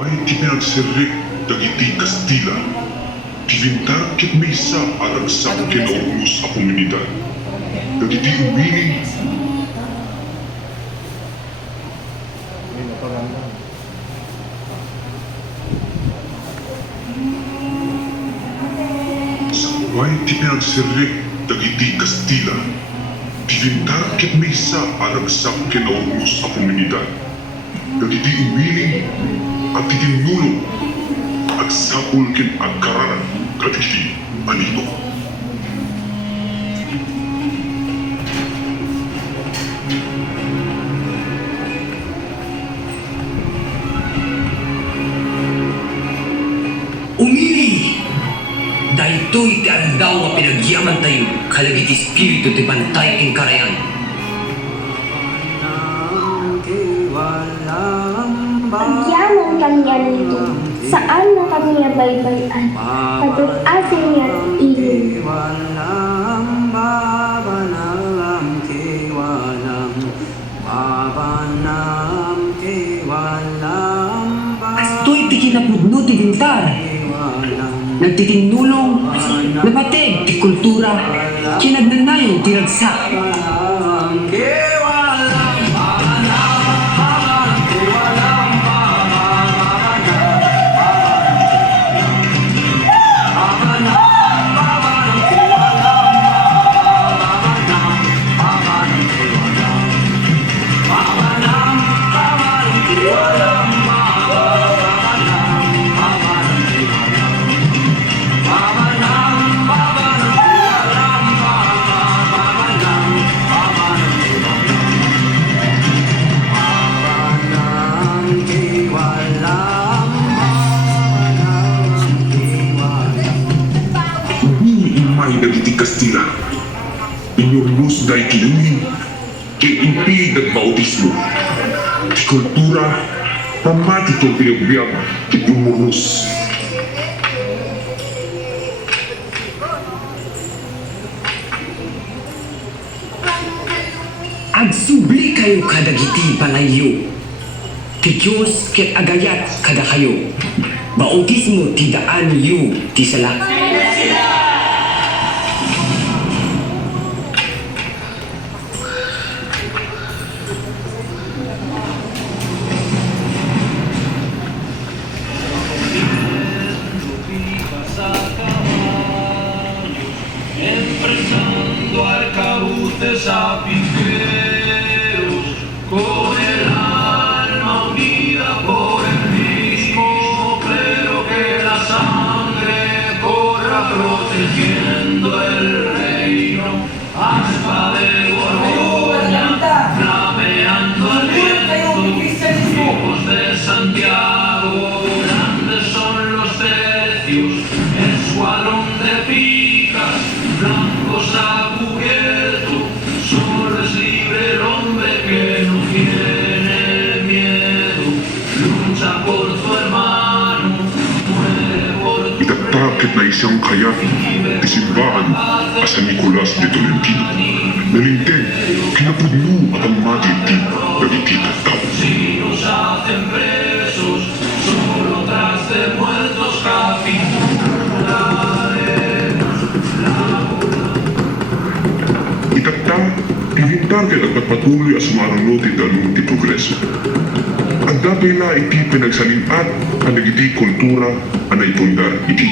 May kinagsirik dagiti Kastila, pilintar ket maysa aragsak kinaurus a komunidad. Dagiti umili, may kinagsirik dagiti Kastila, pilintar ket maysa aragsak kinaurus a komunidad. Dagiti umili, at titinulong at sapul kin agkararan kaditi anito. Umili! Dahito'y ti aldaw nga pinagyaman tayo kalagit espiritu ti bantay king karayan. Agyaman kanya nito, saan na kanya baybayan, patut asin niya ilong. Astoy ti kinapudno ti bintar. Nagtitinulong, nabateg ti kultura, kinagnanayon ti ragsak. Dagiti Kastila, inyurmus dahi kiluhin, kay impig at bautismo. Ti kultura, pamati itong pinagbiyak, kay umurus. Agsubli kayo kadagiti palayo. Ti Diyos ket agayat kada kayo. Bautismo ti daan yu ti salak. Enfrentando arcabuces apiceros, con el alma unida por el mismo clero, que la sangre corra protegiendo el reino, aspa de Borgoña, flameando el viento, hijos de Santiago, grandes son los tercios, escuadrón de picas, blancos a cubierto, solo es libre el hombre que no tiene miedo, lucha por tu hermano, muere por tu Itatakit na isang kayat, isimbahan a San Nicolas de Tolentino. Nalinteng, kinapudno at ang mati ti dagiti tattao. si nos hacen presos, solo tras de muertos capitularemos. Itatta, pilintar kay nagpatuloy as maranlo ti dalong ti progreso. Ang dapay na iti pinagsalinat ang nagiti kultura ang naipundar iti.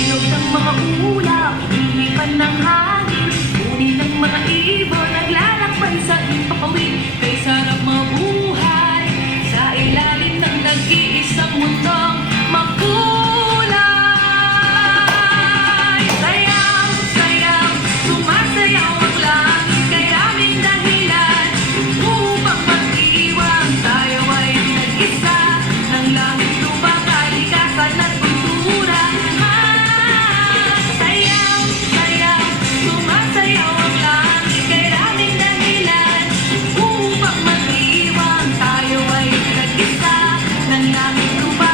Ilog ng mga ulap, inipan ng hangin, uni ng mga ibon, naglalakbay sa impakawin. Kay sarap mabuhay sa ilalim ng nag-iisang mundong makulay. Sayaw, sayaw, sumasayaw ang langit, kay raming dahilan upang mag-iwang tayo ay nag-isa ng langit, lupa, kalikasan at kultura. Sayaw, sayaw, sumasayaw ang langit, kay raming dahilan upang mag-iwang tayo ay nag-isa ng langit, lupa,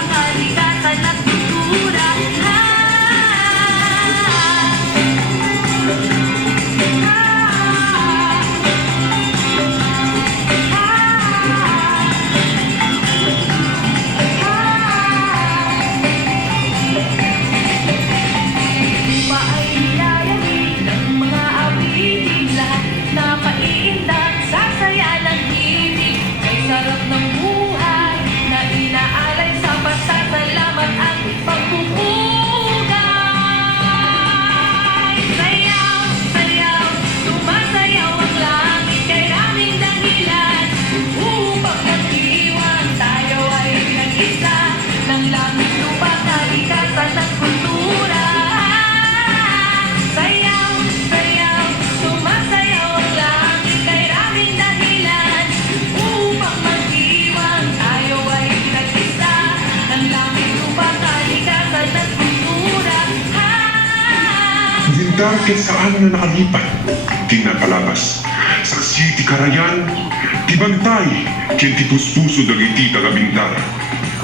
pundar ket saan na nakalipat, ti nakalabas. Saksi ti karayan, ti bantay, ken ti puspuso dagiti tagabintar.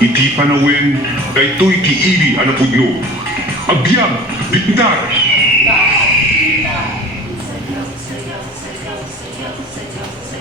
Iti panawen, daytoy ti ili anapudno. Abiyag, bindar! Sayaw, sayaw, sayaw, sayaw, sayaw, sayaw.